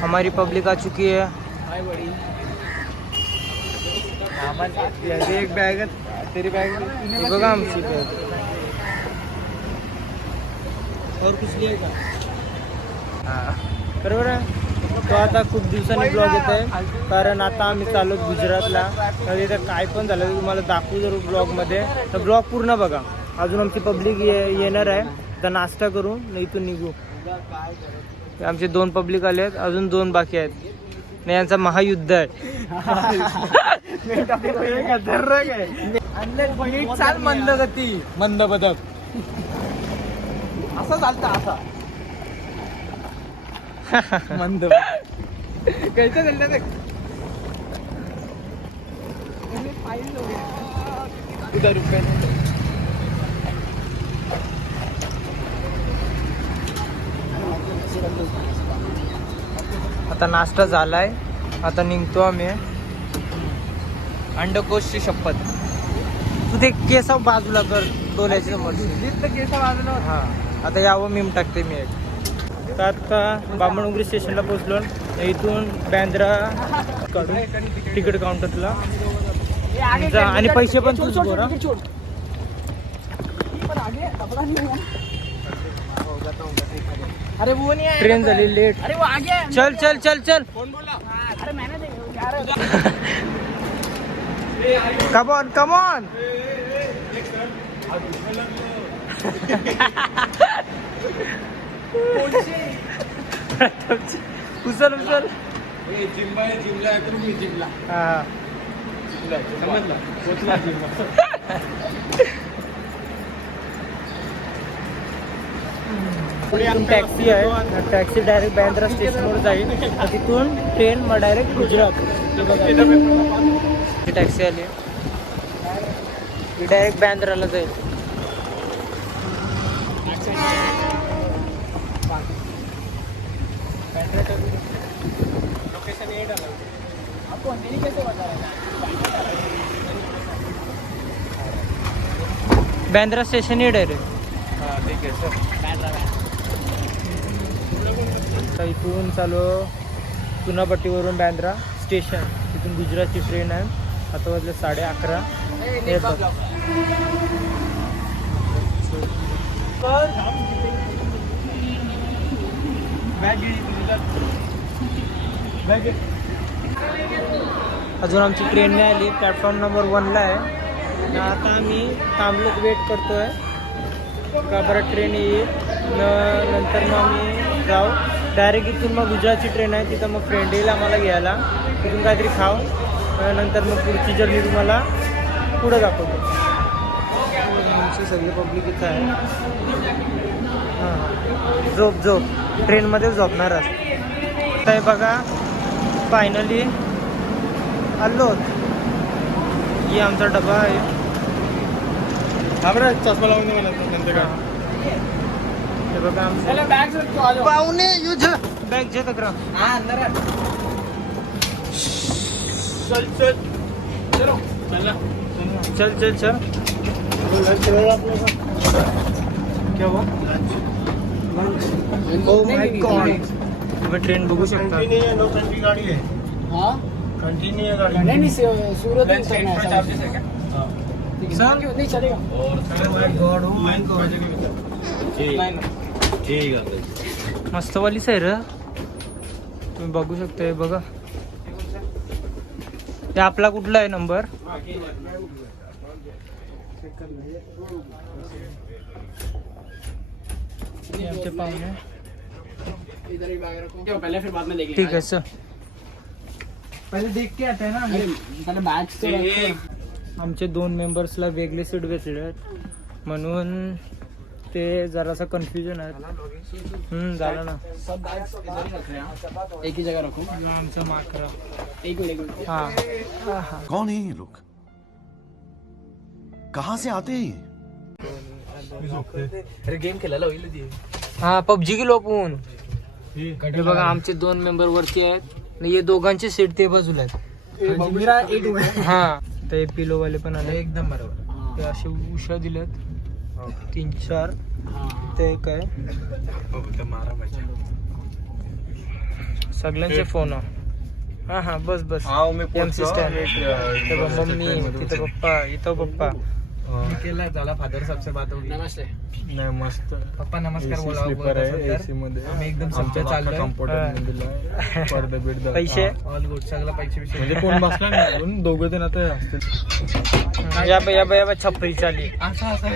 हमारी पब्लिक आ चुकी है। एक बॅग तेरी बॅग हे बघा आमची बॅग और कुछ लिए का बरोबर आहे. तो आता खूप दिवसांनी ब्लॉग येत आहे कारण आता आम्ही चाललो गुजरातला. तर इथं काय पण झालं तुम्हाला दाखवू जरूर ब्लॉगमध्ये. तर ब्लॉग पूर्ण बघा. अजून आमची पब्लिक येणार आहे. तर नाश्ता करू न इथून निघू. आमचे 2 पब्लिक आले आहेत, अजून 2 बाकी आहेत. नाही यांचा महायुद्ध आहे. चाल मंद गती मंद बदक असं चालतं असा मंद कैसे चाललं ते ₹10 आता नाश्ता झालाय. आता निघतो आम्ही. अंडकोशची शपथ. तू ते केस बाजूला कर डोल्याची समोर. केस बाजूला. हा आता यावं मीम टाकते मी एक. तर आता बामणउंगरी स्टेशनला पोहोचलो. इथून बँद्रा काढून तिकीट काउंटरला आणि पैसे पण तूच बोरा. अरे वो नहीं है ट्रेन झाली लेट. अरे वो आ गया चल चल चल चल. कौन बोला अरे मैंने कम ऑन कम ऑन. उचल उचल. हा टॅक्सी आहे. टॅक्सी डायरेक्ट बँद्रा स्टेशनवर जाईल. तिथून ट्रेन मग डायरेक्ट गुजरात. ही टॅक्सी आली. ही डायरेक्ट बँद्राला जाईल. बँद्रा स्टेशन ही डायरेक्ट. ठीक आहे सर. इथून चालू चुनाभट्टीवरून बँद्रा स्टेशन. तिथून गुजरातची ट्रेन आहे. आता वाजले 11:30. अजून आमची ट्रेन नाही आली. प्लॅटफॉर्म नंबर 1ला आहे. आता आम्ही थांबलो वेट करतोय का बरं ट्रेन येईल. नंतर मग आम्ही जाऊ डायरेक्ट. इथून मग गुजरातची ट्रेन आहे. तिथं मग फ्रेंड येईल आम्हाला घ्यायला. तिथून काहीतरी खाऊ. नंतर मग पुढची जर्नी तुम्हाला पुढं दाखवतो. आमची सगळी पब्लिक इथं आहे. हां झोप झोप. ट्रेनमध्ये झोपणार आहे बघा. फायनली आलो. ही आमचा डबा आहे. चष्मा लावून मला नंतर हे बघा आमचं पाहुणे युज बॅग जे तक्रार. चल चल चल चल चल. क्या हुआ? Oh my God. तुम्ही ट्रेन बघू शकता. नो कंट्री गाडी आहे. हाँ कंटिन्यू है गाड़ी. नहीं सूरत ही उतरना है चार्जेस है क्या? सर नहीं चलेगा. ठीक आहे. मस्त वालीच आहे रे. तुम्ही बघू शकता. हे बघा ते आपला कुठला आहे नंबर. आमचे पाहुणे. इधर ही बैग रखो. क्यों पहले फिर बाद में देख लेंगे. ठीक आहे सर. पहिले देख के आता है ना. अरे पहले बैग तो रखो. आमचे 2 मेंबर्सला वेगळे सीट भेटले आहेत म्हणून ते जरासा कन्फ्युजन आहे. झालं ना. सब बैग्स इधर ही रख रहे हैं. एक ही जगह रखो. आमचा माकरा. एक मिनट. हाँ कौन है ये लोग? कहाँ से आते हैं ये? अरे गेम खेळायला होईल ती. हा पबजी की लोपून. हे बघा आमचे 2 मेंबर वरती आहेत. हे दोघांचे सीट ते बाजूला आहेत. मेरा 8 हुआ है. हा ते पिलो वाले पण आले. एकदम बरोबर. ते असे उशा दिल्यात 3-4. ते काय सगळ्यांचे फोन हा हा बस बस MC स्टँड तिथं मम्मी तिथं पप्पा इथं पप्पा केला झाला फादर सबसे बात होगी. नमस्ते. नाही मस्त पप्पा नमस्कार बोला. स्लीपर आहे AC मध्ये आम्ही एकदम आमच्या सज्ज चाललोय. कम्फर्टेबल दिलाय पडदा बिडदा पैसे ऑल गुड सगळं पैसे विषय म्हणजे कोण बसला नाही अजून दोघं जण आता असतील. या बाय छपरी चाली असं असं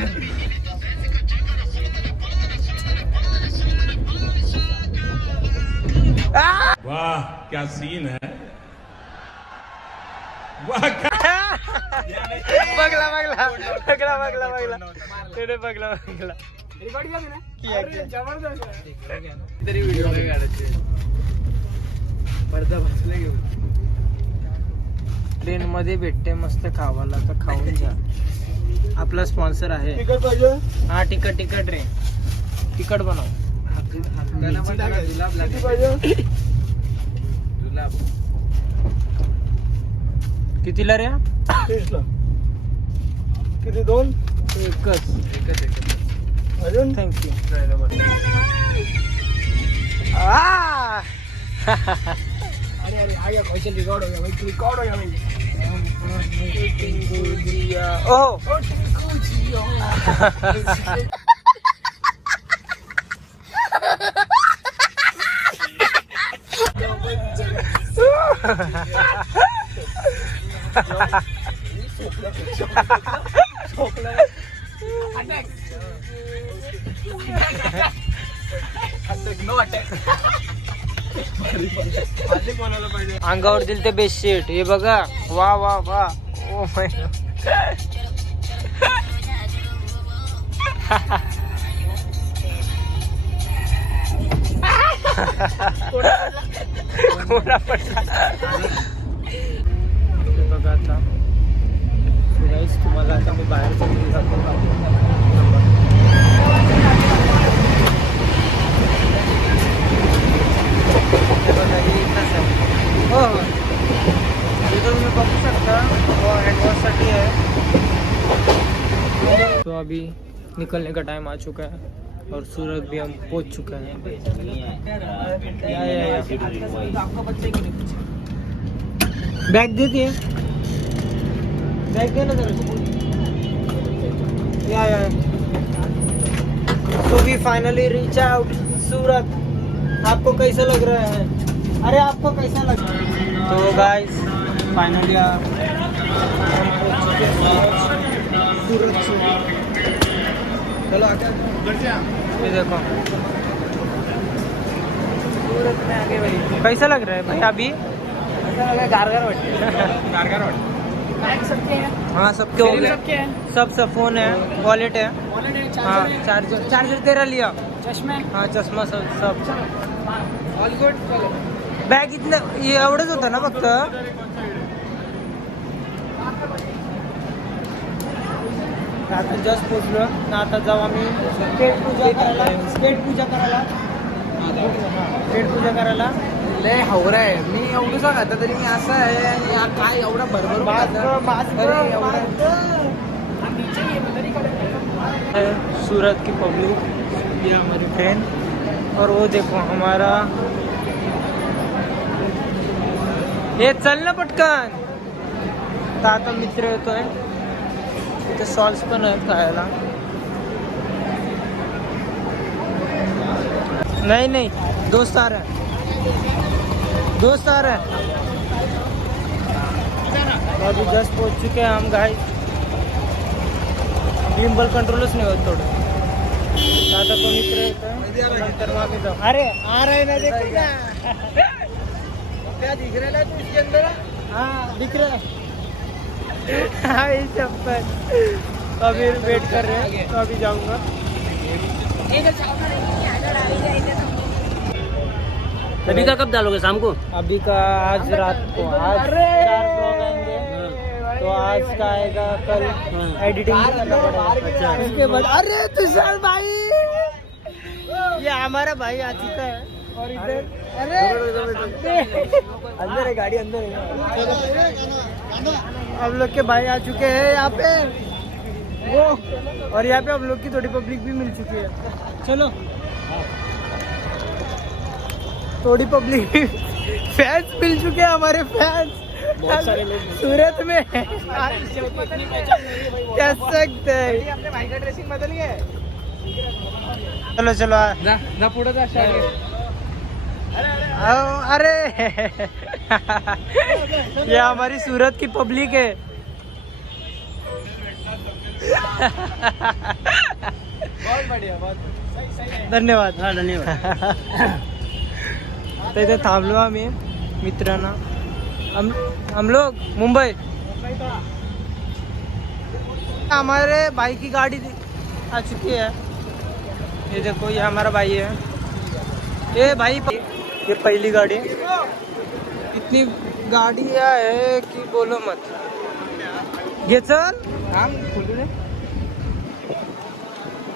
वाह क्या सीन है बघला तेने बघला रिकॉर्ड केलं ना किया. जबरदस्त तरी व्हिडिओ काय काढायचे पडदा बसले घेऊन ट्रेन मध्ये भेटते मस्त खावाला तर खाऊन जा. आपला स्पॉन्सर आहे. तिकट पाहिजे हा तिकट रे तिकट बनव. जुलाब किती पाहिजे जुलाब कितीला रे? 30 ला किती 2 एकच अजून थँक्यू. अरे अरे आ गया क्वेश्चन रिकॉर्ड हो गया भाई रिकॉर्ड हो गया भाई ओह नो अटॅक अंगावर दिल ते बेडशीट हे बघा. वा वा वा ओ माय कोणा पडला हे बघा. आता गाईस तुम्हाला आता मी बाहेर चालली जातो. हो इधर तुम्ही बघू शकता वो एडवांससाठी है. तो अभी निकलने का टाइम आ चुका है और सूरत भी हम पहुंच चुका है. बैग देती है बैग देना जरा. या तो we finally reach out Surat. आपको कैसा लग रहा है? अरे आपको कैसा लग रहा है? तो गाइस फाइनली सूरत चलो ये देखो सूरत में आगे भाई. कैसा लग रहा है भाई अभी? ऐसा लगा गारगार वाटते. हाँ सबके हो गए. सब फोन है वॉलेट है. हाँ चार्जर तेरा लिया. चष्मा हाँ चष्मा सब ऑल गुड चलो बॅग इथलं एवढंच होतं ना फक्त. आता जस्ट पोचलो ना. आता जाऊ आम्ही पेट पूजा करायला. लय हवरा आहे. मी एवढंच खाता तरी मी असं आहे या काय एवढा भरभर सूरत की पब्लिक ये हमारी ट्रेन और वो देखो हमारा हे चल ना पटकन. तर आता मित्र येतोय. तिथे सॉल्स पण आहेत खायला. नहीं दोस्त आ रहा है. अभी जस्ट पहुंच चुके हैं हम गाइस. गिम्बल कंट्रोलच नाही होत थोडं. आता तो मित्र येतोय नंतर मग आम्ही जाऊ. अरे आ रहे ना देखो ना. क्या दिख रहा है तू इसके अंदर? हाँ दिख रहा है. हाँ ये चप्पल अभी वेट कर रहे हैं तो अभी जाऊंगा. अभी का कब डालोगे शाम को? अभी का आज रात को. आज 4 ब्लॉग आएंगे तो आज का आएगा कल एडिटिंग करना पड़ेगा. उसके बाद अरे तुषार भाई ये हमारा भाई आ चुका है. और इधर अरे अंदर है गाड़ी अंदर है. हम लोग के भाई आ चुके हैं यहाँ पे वो. और यहाँ पे हम लोग की थोड़ी पब्लिक भी मिल चुकी है. चलो थोड़ी पब्लिक फैंस मिल चुके हैं हमारे फैंस बहुत सारे लोग सूरत में कह सकते हैं। आपल्या भाईचा ड्रेसिंग बदल गया चलो चलो जा पुढे जा अरे ये हमारी सूरत की पब्लिक है। बहुत बढ़िया बहुत धन्यवाद हा धन्यवाद तर इथे थांबलो आम्ही मित्रांना हम लोग मुंबई हमारे भाई की गाड़ी आ चुकी है। ये देखो ये हमारा भाई है। ये भाई ये पहली गाड़ी इतनी गाड़ियाँ है कि बोलो मत। ये चल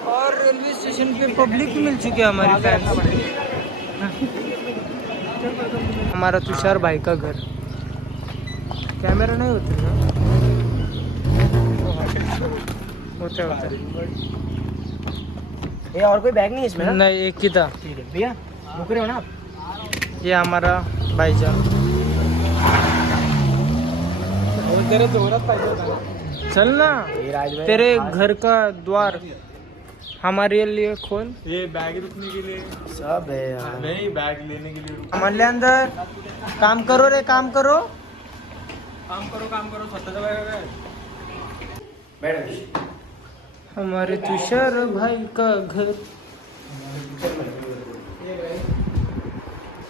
और रेलवे स्टेशन पे पब्लिक मिल चुकी है हमारी फैंस। हमारा तुषार भाई का घर कैमरा नहीं होते ना होते ये और कोई बैग नहीं है इसमें ना? नहीं एक ही था। ठीक है भैया रुक रहे हो ना आप? ये हमारा भाईजान तेरे जोरात पाहिजे होता चल ना ये राजभाई तेरे घर का द्वार हमारे लिए खोल। ये बैग रुकने के लिए सब है यार। नहीं बैग लेने के लिए हमारे अंदर काम करो रे काम करो। काम करो स्वतःचा बैग बैठ हमारे तुषार भाई का घर।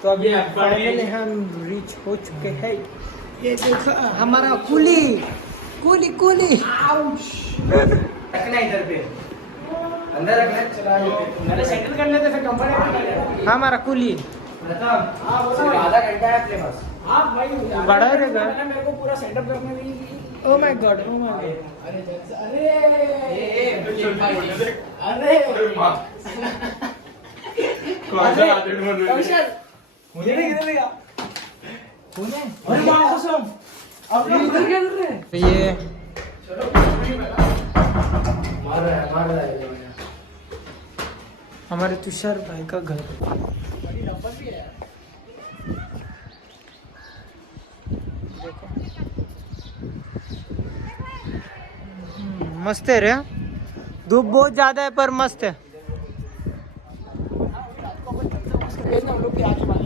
तो अभी फाइनली हम रीच हो चुके हैं। ये देखो हमारा कुली कुली कुली रखना इधर पे अंदर रखना चला मैंने सेटल कर लेते फिर कंफर्टेबल हमारा कुली आधा घंटा है अपने पास आप भाई बड़ा है रे घर। मेरे को पूरा सेटअप करने दी oh my God oh my God. मुझे नहीं गिरेगा ये हमारे तुषार भाई का घर। देखो मस्त है रे। धूप बहुत ज्यादा है पर मस्त है। हम लोग के आजू बाजू